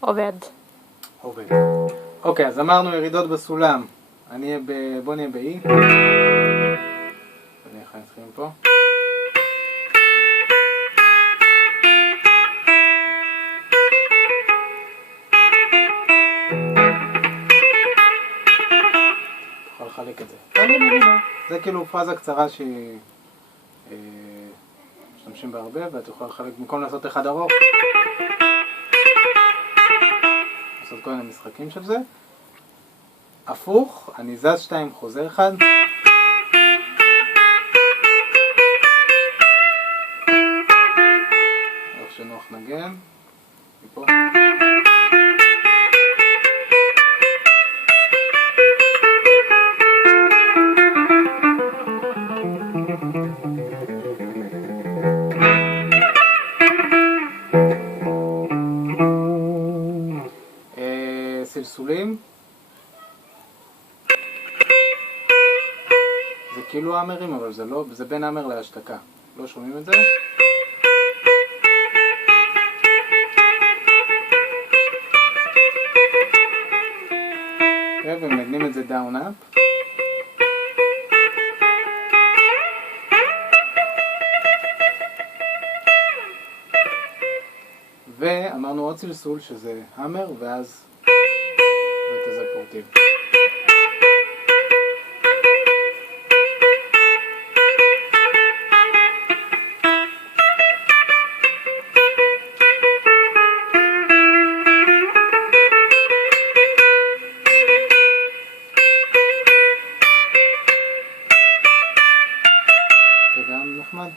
עובד. עובד. אוקיי, אז אמרנו ירידות בסולם. בוא נהיה ב-E. איך נתחיל פה? תוכל לחלק את זה. זה כאילו פרזה קצרה שהיא משתמשים בה הרבה, ואת יכולה לחלק במקום לעשות אחד ארוך. לעשות כל מיני משחקים של זה. הפוך, אני זז 2, חוזר 1. איך שנוח נגן. מפה. סלסולים. זה כאילו האמרים, אבל זה לא, זה בין האמר להשתקה. לא שומעים את זה? ומנגנים את זה דאון אפ. ואמרנו עוד סלסול שזה המר, ואז את זה פורטים. זה גם נחמד.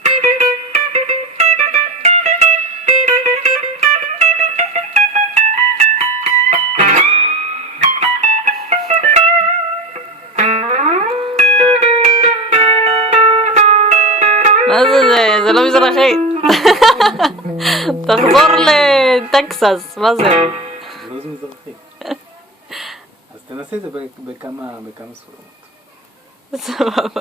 מה זה? זה לא מזרחי. תחזור לטקסס, מה זה? זה לא מזרחי. אז תנסי את זה בכמה סולמות. סבבה.